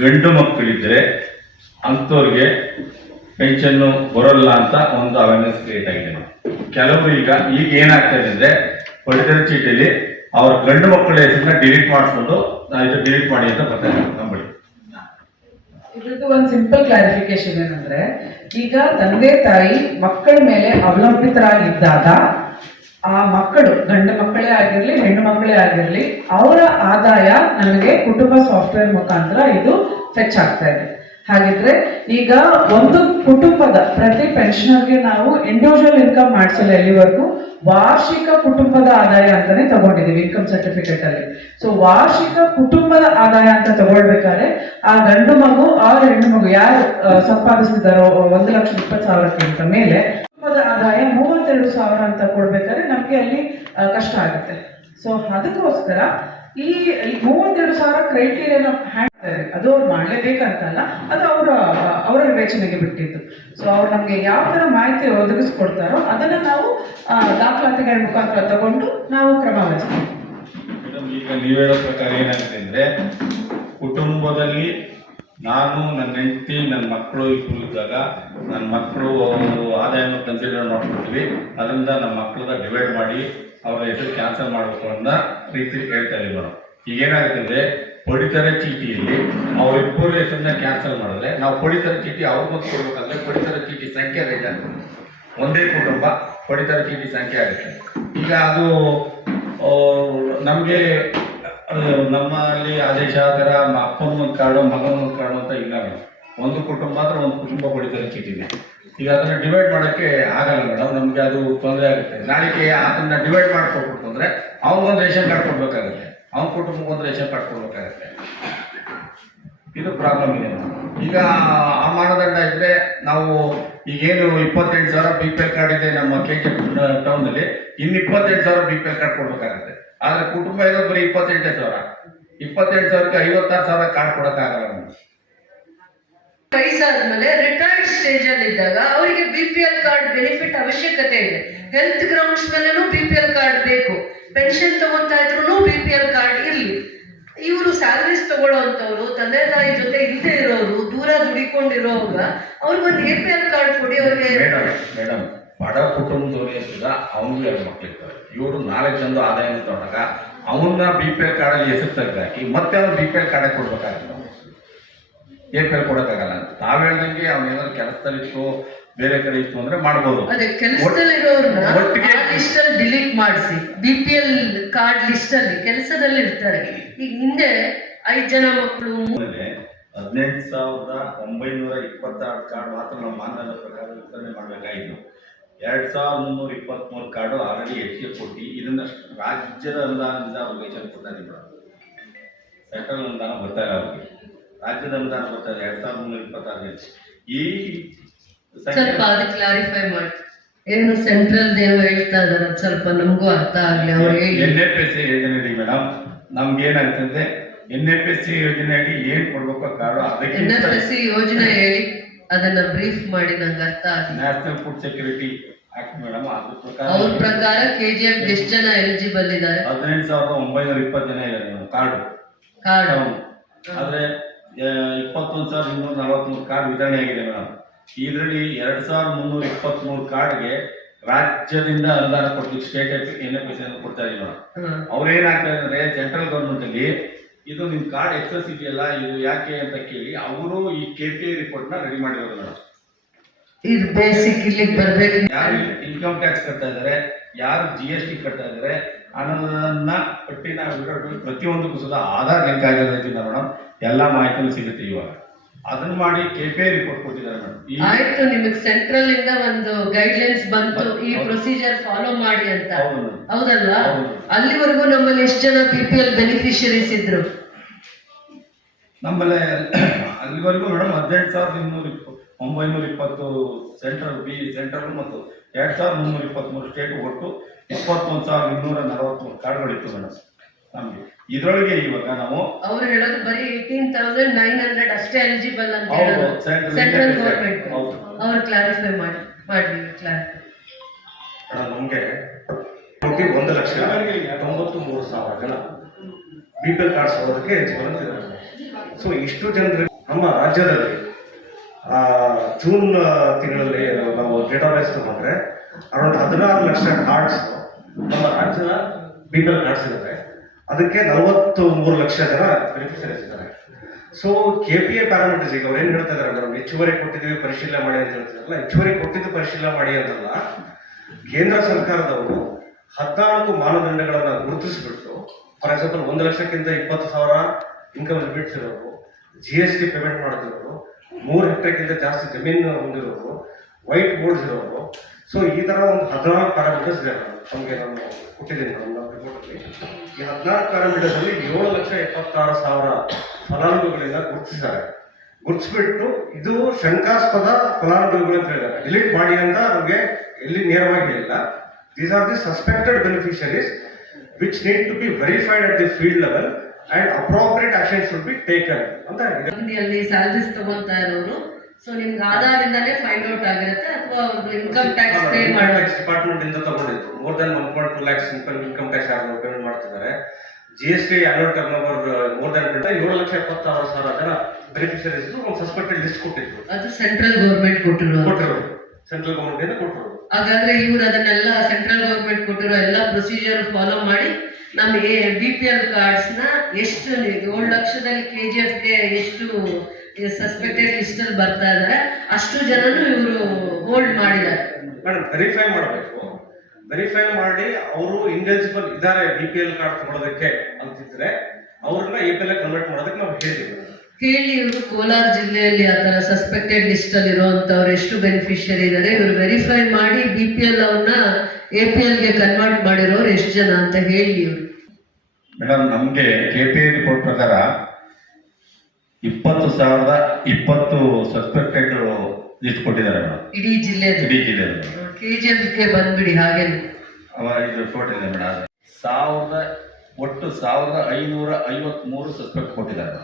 ಗಂಡು ಮಕ್ಕಳಿದ್ರೆ ಅಂಥವ್ರಿಗೆ ಪೆನ್ಷನ್ನು ಬರೋಲ್ಲ ಅಂತ ಒಂದು ಅವೇರ್ನೆಸ್ ಕ್ರಿಯೇಟ್ ಆಗಿದೆ. ಕೆಲವರು ಈಗ ಏನಾಗ್ತದೆ ಅಂದರೆ ಪಡಿತರ ಚೀಟಿಯಲ್ಲಿ ಅವ್ರ ಗಂಡು ಮಕ್ಕಳ ಹೆಸರನ್ನ ಡಿಲೀಟ್ ಮಾಡಿಸ್ಕೊಂಡು ಇದು ಡಿಲೀಟ್ ಮಾಡಿ ಅಂತ ಬರ್ತಾರೆ ನಂಬಳಿ. ಇದ್ರದ್ದು ಒಂದು ಸಿಂಪಲ್ ಕ್ಲಾರಿಫಿಕೇಶನ್ ಏನಂದ್ರೆ, ಈಗ ತಂದೆ ತಾಯಿ ಮಕ್ಕಳ ಮೇಲೆ ಅವಲಂಬಿತರಾಗಿದ್ದಾಗ ಆ ಮಕ್ಕಳು ಗಂಡು ಮಕ್ಕಳೇ ಆಗಿರ್ಲಿ ಹೆಣ್ಣು ಮಕ್ಕಳೇ ಆಗಿರ್ಲಿ ಅವರ ಆದಾಯ ನಮಗೆ ಕುಟುಂಬ ಸಾಫ್ಟ್ವೇರ್ ಮುಖಾಂತರ ಇದು ಫೆಚ್ ಆಗ್ತಾ ಇದೆ. ಹಾಗಿದ್ರೆ ಈಗ ಒಂದು ಕುಟುಂಬದ ಪ್ರತಿ ಪೆನ್ಷನರ್ಗೆ ನಾವು ಇಂಡಿವಿಜುವಲ್ ಇನ್ಕಮ್ ಮಾಡಿಸಲ್ಲ, ಎಲ್ಲಿವರೆಗೂ ವಾರ್ಷಿಕ ಕುಟುಂಬದ ಆದಾಯ ಅಂತಾನೆ ತಗೊಂಡಿದೀವಿ ಇನ್ಕಮ್ ಸರ್ಟಿಫಿಕೇಟ್ ಅಲ್ಲಿ. ಸೊ ವಾರ್ಷಿಕ ಕುಟುಂಬದ ಆದಾಯ ಅಂತ ತಗೊಳ್ಬೇಕಾದ್ರೆ ಆ ಗಂಡು ಮಗು ಆ ಹೆಣ್ಣು ಮಗು ಯಾರು ಸಂಪಾದಿಸಿದಾರೋ 1,20,000ಕ್ಕಿಂತ ಮೇಲೆ ಕುಟುಂಬದ ಆದಾಯ 32,000 ಅಂತ ಕೊಡ್ಬೇಕಾದ್ರೆ ನಮ್ಗೆ ಅಲ್ಲಿ ಕಷ್ಟ ಆಗುತ್ತೆ. ಸೊ ಅದಕ್ಕೋಸ್ಕರ ಈ 32,000 ಕ್ರೈಟೀರಿಯಾನ ಅದು ಅವ್ರು ಮಾಡ್ಲೇಬೇಕಂತಲ್ಲ, ಅದು ಅವರ ವಿವೇಚನೆಗೆ ಬಿಟ್ಟಿದ್ದು. ಸೊ ಅವ್ರು ನಮ್ಗೆ ಯಾವ ತರ ಮಾಹಿತಿ ಒದಗಿಸ್ಕೊಡ್ತಾರೋ ಅದನ್ನ ನಾವು ದಾಖಲಾತಿಗಳ ಮುಖಾಂತರ ತಗೊಂಡು ನಾವು ಕ್ರಮ ವಹಿಸ್ತೀವಿ. ಈಗ ನೀವು ಹೇಳೋ ಪ್ರಕಾರ ಏನಾಗುತ್ತೆ ಅಂದ್ರೆ, ಕುಟುಂಬದಲ್ಲಿ ನಾನು ನನ್ನ ಹೆಂಡತಿ ನನ್ನ ಮಕ್ಕಳು ಇಬ್ಬರು ಇದ್ದಾಗ ನನ್ನ ಮಕ್ಕಳು ಆದಾಯವನ್ನು ಕನ್ಸಿಡರ್ ಮಾಡ್ಕೊಳ್ತೀವಿ, ಅದರಿಂದ ನಮ್ಮ ಮಕ್ಕಳನ್ನ ಡಿವೈಡ್ ಮಾಡಿ ಅವರ ಹೆಸರು ಕ್ಯಾನ್ಸಲ್ ಮಾಡಬೇಕು ಅನ್ನೋ ರೀತಿ ಹೇಳ್ತಾ ಇದ್ದೀವಿ ನಾವು. ಈಗೇನಾಗುತ್ತೆ ಅಂದರೆ ಪಡಿತರ ಚೀಟಿಯಲ್ಲಿ ಅವರಿಬ್ಬರ ಹೆಸರನ್ನ ಕ್ಯಾನ್ಸಲ್ ಮಾಡಿದ್ರೆ ನಾವು ಪಡಿತರ ಚೀಟಿ ಅವ್ರಿಗೊಂದು ಕೊಡ್ಬೇಕಾದ್ರೆ ಪಡಿತರ ಚೀಟಿ ಸಂಖ್ಯೆ ರೈಟ್ ಆಗ್ತದೆ. ಒಂದೇ ಕುಟುಂಬ ಪಡಿತರ ಚೀಟಿ ಸಂಖ್ಯೆ ಆಗುತ್ತೆ. ಈಗ ಅದು ನಮಗೆ ನಮ್ಮಲ್ಲಿ ಆದೇಶ ಥರ ಅಪ್ಪನ ಒಂದು ಕಾರ್ಡು ಮಗನ ಒಂದು ಕಾರ್ಡು ಅಂತ ಇಲ್ಲ ಮೇಡಮ್. ಒಂದು ಕುಟುಂಬ ಅಂದರೆ ಒಂದು ಕುಟುಂಬ ಪಡಿತರ ಚೀಟಿದೆ. ಈಗ ಅದನ್ನು ಡಿವೈಡ್ ಮಾಡೋಕ್ಕೆ ಆಗಲ್ಲ ಮೇಡಮ್, ನಮಗೆ ಅದು ತೊಂದರೆ ಆಗುತ್ತೆ. ನಾಳೆಗೆ ಅದನ್ನು ಡಿವೈಡ್ ಮಾಡ್ಕೊಟ್ಬಿಟ್ಟು ಅಂದರೆ ಅವ್ನಿಗೊಂದು ರೇಷನ್ ಕಾರ್ಡ್ ಕೊಡಬೇಕಾಗುತ್ತೆ, ಅವ್ನ ಕುಟುಂಬಕ್ಕೆ ಒಂದು ರೇಷನ್ ಕಾರ್ಡ್ ಕೊಡಬೇಕಾಗುತ್ತೆ. ಇದು ಪ್ರಾಬ್ಲಮ್ ಇದೆ. ಈಗ ಆ ಮಾನದಂಡ ಇದ್ದರೆ ನಾವು ಈಗೇನು 28,000 BPL ಕಾರ್ಡ್ ಇದೆ ನಮ್ಮ KGF ಟೌನಲ್ಲಿ, ಇನ್ನು 28,000 BPL ಕಾರ್ಡ್ ಕೊಡಬೇಕಾಗುತ್ತೆ. ಆದರೆ ಕುಟುಂಬ ಇರೋದು ಬರೀ 28,000. 28,000ಕ್ಕೆ 56,000 ಕಾರ್ಡ್ ಕೊಡೋಕ್ಕಾಗಲ್ಲ ಮೇಡಮ್. ವಯಸ್ಸಾದ್ಮೇಲೆ ರಿಟೈರ್ಡ್ ಸ್ಟೇಜ್ ಅಲ್ಲಿ ಇದ್ದಾಗ ಅವರಿಗೆ BPL ಕಾರ್ಡ್ ಬೆನಿಫಿಟ್ ಅವಶ್ಯಕತೆ ಇದೆ. ಹೆಲ್ತ್ ಗ್ರೌಂಡ್ಸ್ ಮೇಲೂ BPL ಕಾರ್ಡ್ ಬೇಕು. ಪೆನ್ಷನ್ ತಗೊಂತಾ ಇದ್ರು BPL ಕಾರ್ಡ್ ಇರ್ಲಿ. ಇವರು ಸ್ಯಾಲರೀಸ್ ತಗೊಳ್ಳೋಂಥವ್ರು ತಂದೆ ತಾಯಿ ಜೊತೆ ಇಲ್ಲದೆ ಇರೋರು ದೂರ ದುಡಿಕೊಂಡಿರೋವಾಗ ಅವ್ರಿಗೊಂದು APL ಕಾರ್ಡ್ ಕೊಡಿ. ಅವ್ರಿಗೆ ಮೇಡಮ್ ಬಡ ಕುಟುಂಬದವರೇ ಸುಧಾ ಅವನಿಗೆ 2 ಮಕ್ಕಳಿರ್ತಾರೆ. ಇವರು 4 ಜನದ ಆದಾಯ ತಗೊಂಡಾಗ ಅವನ್ನ BPL ಕಾರ್ಡಲ್ಲಿ ಹೆಸರು ತೆಗೆದಾಕಿ ಮತ್ತೆ ಅವ್ನು BPL ಕಾರ್ಡ್ ಕೊಡ್ಬೇಕಾಗುತ್ತೆ. APL ಕೊಡೋಕ್ಕಾಗಲ್ಲ ಅಂತ ತಾವು ಹೇಳ್ದಂಗೆ ಅವನೇನಾದ್ರು ಕೆಲಸದಲ್ಲಿತ್ತು ಬೇರೆ ಕಡೆ ಇತ್ತು ಅಂದ್ರೆ ಮಾಡ್ಬೋದು. ಅದೇ ಕೆಲಸದಲ್ಲಿರೋರ್ನ ಲಿಸ್ಟ್ ಅಲ್ಲಿ ಡಿಲೀಟ್ ಮಾಡಿಸಿ BPL ಕಾರ್ಡ್ ಲಿಸ್ಟ್ ಅಲ್ಲಿ ಕೆಲಸದಲ್ಲಿ ಇರ್ತಾರೆ. ಈಗ ಹಿಂದೆ 5 ಜನ ಮಕ್ಕಳು 18,926 ಕಾರ್ಡ್ ಮಾತ್ರ ನಮ್ಮ ಮಾನದಂಡ ಪ್ರಕಾರ ವಿತರಣೆ ಮಾಡಬೇಕಾಗಿತ್ತು. 2,323 ಕಾರ್ಡು ಆಲ್ರೆಡಿ ಹೆಚ್ಚಿಗೆ ಕೊಟ್ಟು ಇದನ್ನ ರಾಜ್ಯದ ಅನುದಾನದಿಂದ ಅವ್ರಿಗೆ ಕೊಡ್ತಾರೆ. ಸೆಂಟ್ರಲ್ ಅನುದಾನ ಬರ್ತಾ ಇಲ್ಲ ಅವ್ರಿಗೆ, ರಾಜ್ಯದ ಅನುದಾನ ಬರ್ತಾ ಇದೆ 2,326. ಈ ಸ್ವಲ್ಪ ಅದು ಕ್ಲಾರಿಫೈ ಮಾಡಿ, ಏನು ಸೆಂಟ್ರಲ್ ದೇವ ಹೇಳ್ತಾ ಇದಾರೆ ಸ್ವಲ್ಪ ನಮಗೂ ಅರ್ಥ ಆಗಲಿ. ಅವ್ರು NFSA ಯೋಜನೆ ಇದೆ ಮೇಡಮ್. ನಮ್ಗೆ ಏನಾಗ್ತದೆ NFSA ಯೋಜನೆ ಅಡಿ ಏನ್ ಕೊಡ್ಬೇಕು ಕಾರ್ಡು ಅದಕ್ಕೆ NFSA ಯೋಜನೆ ಹೇಳಿ ಅದನ್ನ ಬ್ರೀಫ್ ಮಾಡಿ ನಂಗೆ ಅರ್ಥ ಆಗಲಿ. National food security act madam. ಅವ್ರ ಪ್ರಕಾರ KGF ಎಷ್ಟು ಜನ ಎಲಿಜಿಬಲ್ ಇದ್ದಾರೆ? 18,920 ಜನ ಇದ್ದಾರೆ ಮೇಡಮ್ ಕಾರ್ಡು. ಆದ್ರೆ 21,243 ಕಾರ್ಡ್ ವಿತರಣೆ ಆಗಿದೆ ಮೇಡಮ್. ಇದರಲ್ಲಿ 2,323 ಕಾರ್ಡ್ಗೆ ರಾಜ್ಯದಿಂದ ಅನುದಾನ ಕೊಡ್ತೀವಿ, ಸ್ಟೇಟ್ NFSA ಕೊಡ್ತಾ ಇದೀವಿ ಮೇಡಮ್. ಅವ್ರೇನಾಗ್ತಾರೆ ಅಂದ್ರೆ ಸೆಂಟ್ರಲ್ ಗೌರ್ಮೆಂಟ್ ಅಲ್ಲಿ ಇದು ನಿಮ್ ಕಾರ್ಡ್ ಎಕ್ಸಸ್ ಇದೆಯಲ್ಲ ಇದು ಯಾಕೆ ಅಂತ ಕೇಳಿ ಅವರು ಈ KPI ರಿಪೋರ್ಟ್ ನ ರೆಡಿ ಮಾಡಿರೋದು ಮೇಡಮ್. ಇದು ಬೇಸಿಕ್ ಇಲ್ಲಿ ಬರ್ಬೇಕು. ಯಾರು ಇನ್ಕಮ್ ಟ್ಯಾಕ್ಸ್ ಕಟ್ತಾ ಇದಾರೆ, ಯಾರು GST ಕಟ್ತಾ ಇದಾರೆ ಅನ್ನೋದನ್ನ ಪಟ್ಟಿನ ಪ್ರತಿಯೊಂದಕ್ಕೂ ಸುಧಾ ಆಧಾರ್ ಲಿಂಕ್ ಆಗಿರೋದ್ರಿಂದ ಮೇಡಮ್ ಎಲ್ಲ ಮಾಹಿತಿನೂ ಸಿಗುತ್ತೆ. ಇವಾಗ ಅದನ್ನ ಮಾಡಿ KPI ರಿಪೋರ್ಟ್ ಕೊಟ್ಟಿದ್ದಾರೆ ಮೇಡಮ್. ಆಯ್ತು, ನಿಮಗೆ ಸೆಂಟ್ರಲ್ ಇಂದ ಒಂದು ಗೈಡ್ಲೈನ್ಸ್ ಬಂತು ಈ ಪ್ರೊಸೀಜರ್ ಫಾಲೋ ಮಾಡಿ ಅಂತ, ಹೌದಲ್ವಾ? ಅಲ್ಲಿವರೆಗೂ ನಮ್ಮಲ್ಲಿ ಎಷ್ಟು ಜನ BPL ಬೆನಿಫಿಷರೀಸ್ ಇದ್ರು? ನಮ್ಮಲ್ಲಿ ಅಲ್ಲಿವರೆಗೂ ಮೇಡಮ್ 18,920 ಸೆಂಟ್ರಲ್ ಮತ್ತು 2,323 ಸ್ಟೇಟ್, ಒಟ್ಟು 21,243 ಕಾರ್ಡ್ಗಳಿತ್ತು ಮೇಡಮ್ ನಮ್ಗೆ. ಇದರೊಳಗೆ ಇವಾಗ ನಾವು ಅವ್ರು ಹೇಳೋದು ಬರೀ 18,900 ಅಷ್ಟೇ ಎಲಿಜಿಬಲ್ ಅಂತ ಹೇಳೋದು ಸೆಂಟ್ರಲ್ ಗೌರ್ಮೆಂಟ್. ಅವ್ರು ಕ್ಲಾರಿಫೈ ಮಾಡಿ ಕ್ಲಾರಿಫೈ. ನಮಗೆ 1,93,000 ಜನ BPL ಕಾರ್ಡ್ಸ್ ಹೋಗೋದಕ್ಕೆ ಎಲಿಜಿಬಲ್ ಅಂತ ಇದ್ದಾರೆ. ಸೊ ಇಷ್ಟು ಜನರಿಗೆ ನಮ್ಮ ರಾಜ್ಯದಲ್ಲಿ ಜೂನ್ ತಿಂಗಳಲ್ಲಿ ನಾವು ಡೇಟಾಬೇಸ್ ತಗೊಂಡ್ರೆ ಅರೌಂಡ್ 16 ಲಕ್ಷ ಕಾರ್ಡ್ಸ್ ನಮ್ಮ ರಾಜ್ಯದ BPL ಕಾರ್ಡ್ಸ್ ಇದ್ದಾರೆ. ಅದಕ್ಕೆ 43 ಲಕ್ಷ ಜನ ಬೆನಿಫಿಷರೀಸ್ ಇದ್ದಾರೆ. ಸೊ KPA ಪ್ಯಾರಾಮೀಟರ್ಸ್ ಈಗ ಅವ್ರು ಏನ್ ಹೇಳ್ತಾ ಇದಾರೆ ಮೇಡಮ್, ಹೆಚ್ಚುವರಿ ಕೊಟ್ಟಿದ್ದೀವಿ ಪರಿಶೀಲನೆ ಮಾಡಿ ಅಂತ ಹೇಳ್ತಿದ್ರಲ್ಲ, ಹೆಚ್ಚುವರಿ ಕೊಟ್ಟಿದ್ದು ಪರಿಶೀಲನೆ ಮಾಡಿ ಅಂತಲ್ಲ, ಕೇಂದ್ರ ಸರ್ಕಾರದವರು 14 ಮಾನದಂಡಗಳನ್ನ ಗುರುತಿಸ್ಬಿಟ್ಟು, ಫಾರ್ ಎಕ್ಸಾಂಪಲ್ 1 ಲಕ್ಷಕ್ಕಿಂತ 20,000 ಇನ್ಕಮ್ ಲಿಮಿಟ್ಸ್ ಇರೋರು, GST ಪೇಮೆಂಟ್ ಮಾಡ್ತಿರೋರು, 3 ಹೆಕ್ಟೇರ್ಗಿಂತ ಜಾಸ್ತಿ ಜಮೀನು ಹೊಂದಿರೋರು, ವೈಟ್ ಬೋರ್ಡ್ಸ್ ಇರೋರು, ಸೊ ಈ ತರ ಒಂದು 14 ಪ್ಯಾರಾಮೀಟರ್ಸ್ ಇದೆ ನಮಗೆ. ನಾನು ಕೊಟ್ಟಿದ್ದೀನಿ ನಮ್ಮ ರಿಪೋರ್ಟಲ್ಲಿ. ಈ 14 ಪ್ಯಾರಾಮೀಟರ್ಸ್ ಅಲ್ಲಿ 7,76,000 ಫಲಾನುಭವಿಗಳಿಂದ ಗುರುತಿಸಿದ್ದಾರೆ. ಗುರುತಿಸ್ಬಿಟ್ಟು ಇದು ಶಂಕಾಸ್ಪದ ಫಲಾನುಭವಿಗಳು ಅಂತ ಹೇಳಿದ್ದಾರೆ. ಡಿಲೀಟ್ ಮಾಡಿ ಅಂತ ನಮಗೆ ಎಲ್ಲಿ ನೇರವಾಗಿ ಹೇಳಿಲ್ಲ. These are the suspected beneficiaries which need to be verified at the field level and appropriate action should be taken ಅಂತ ಇದೆ. ಕಂಪ್ನಿಯಲ್ಲಿ ಸ್ಯಾಲರೀಸ್ ತಗೊಂತಾ ಇರೋರು, ಸೊ ನಿಮ್ಗೆ ಆಧಾರದಿಂದಾನೇ ಫೈಂಡ್ ಔಟ್ ಆಗಿರುತ್ತೆ, ಅಥವಾ ಒಂದು ಇನ್ಕಮ್ ಟ್ಯಾಕ್ಸ್ ಪೇ ಮಾಡಬೇಕು. ಡಿಪಾರ್ಟ್ಮೆಂಟ್ ಇಂದ ತಗೊಂಡಿದ್ದು more than 1.2 lakhs income tax ಯಾರು ಪೇಮೆಂಟ್ ಮಾಡ್ತಿದ್ದಾರೆ. GST annual turn over more than 7,76,000 ಜನ ಬೆನಿಫಿಷರೀಸ್ ಒಂದು ಸಸ್ಪೆಕ್ಟೆಡ್ ಲಿಸ್ಟ್ ಕೊಟ್ಟಿದ್ರು. ಅದು ಸೆಂಟ್ರಲ್ ಗೌರ್ಮೆಂಟ್ ಕೊಟ್ಟಿರೋದು, ಸೆಂಟ್ರಲ್ ಗೌರ್ಮೆಂಟ್ ಇಂದ ಕೊಟ್ಟರು. ಹಾಗಾದ್ರೆ ಇವ್ರು ಅದನ್ನೆಲ್ಲ ಸೆಂಟ್ರಲ್ ಗೌರ್ಮೆಂಟ್ ಕೊಟ್ಟಿರೋ ಎಲ್ಲ ಪ್ರೊಸೀಜರ್ ಫಾಲೋ ಮಾಡಿ ನಮ್ಮ BPL ಕಾರ್ಡ್ಸ್ ನ ಎಷ್ಟು 7 ಲಕ್ಷದಲ್ಲಿ KGFಗೆ ಎಷ್ಟು ಸಸ್ಪೆಕ್ಟೆಡ್ ಲಿಸ್ಟ್ ಅಲ್ಲಿ ಬರ್ತಾ ಇದಾರೆ ಅಷ್ಟು ಜನನು ಇವರು ಹೋಲ್ಡ್ ಮಾಡಿದ್ದಾರೆ. ಮೇಡಮ್ ವೆರಿಫೈ ಮಾಡಬೇಕು. ವೆರಿಫೈ ಮಾಡಿ ಅವರು ಇಂಡೆಲಿಜಿಬಲ್ ಇದ್ದಾರೆ BPL ಕಾರ್ಡ್ ತಗೊಳ್ಳೋದಕ್ಕೆ ಅಂತಿದ್ರೆ ಅವ್ರನ್ನ APL ಕನ್ವರ್ಟ್ ಮಾಡೋದಕ್ಕೆ ನಾವು ಹೇಳಿದ್ದೀವಿ. ಹೇಳಿ ಇವರು ಕೋಲಾರ ಜಿಲ್ಲೆಯಲ್ಲಿ ಆ ತರ ಸಸ್ಪೆಕ್ಟೆಡ್ ಲಿಸ್ಟ್ ಅಲ್ಲಿ ಇರುವಂತವ್ರು ಎಷ್ಟು ಬೆನಿಫಿಷಿಯರಿ ಇದ್ದಾರೆ, ಇವರು ವೆರಿಫೈ ಮಾಡಿ BPL ಅವ್ರನ್ನ APLಗೆ ಕನ್ವರ್ಟ್ ಮಾಡಿರೋರು ಎಷ್ಟು ಜನ ಅಂತ ಹೇಳಿ ಇವರು. ಮೇಡಮ್, ನಮಗೆ KPA ರಿಪೋರ್ಟ್ ಪ್ರಕಾರ 20,020 ಸಸ್ಪೆಕ್ಟೆಡ್ ಲಿಸ್ಟ್ ಕೊಟ್ಟಿದ್ದಾರೆ ಮೇಡಮ್, ಇಡೀ ಜಿಲ್ಲೆಯಲ್ಲಿ. ಇಡೀ ಜಿಲ್ಲೆಯಲ್ಲಿ. KGFಗೆ ಬಂದ್ಬಿಡಿ ಹಾಗೆ. ಇದು ಟೋಟಲ್ ಇದೆ ಮೇಡಮ್. ಒಟ್ಟು 1,553 ಸಸ್ಪೆಕ್ಟ್ ಕೊಟ್ಟಿದ್ದಾರೆ.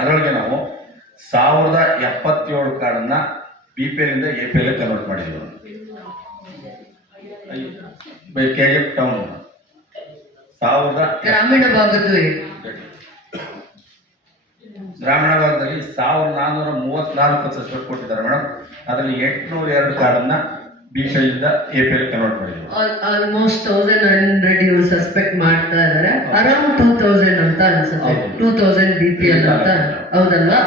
ಅದರೊಳಗೆ ನಾವು 1,077 ಕಾರ್ಡನ್ನ BPL ಇಂದ APL ಕನ್ವರ್ಟ್ ಮಾಡಿದ್ದೀವಿ. KGF ಟೌನ್ 1000 ಗ್ರಾಮೀಣ ಭಾಗದ್ದು ಗ್ರಾಮೀಣ ಭಾಗದಲ್ಲಿ 1,434 ಸಸ್ಪೆಕ್ಟ್ ಕೊಟ್ಟಿದ್ದಾರೆ ಮೇಡಮ್. ಅದರಲ್ಲಿ 802 ಕಾರ್ಡನ್ನ BPL ಇಂದ APL ಕನ್ವರ್ಟ್ ಮಾಡಿದ್ದೀವಿ. ಆಲ್ಮೋಸ್ಟ್ 1,100 ಇವರು ಸಸ್ಪೆಕ್ಟ್ ಮಾಡ್ತಾ ಇದ್ದಾರೆ. ಅರೌಂಡ್ 2,000 ಅಂತ ಅನ್ಸುತ್ತೆ. 2,000 BPL ಅಂತ, ಹೌದಲ್ವಾ?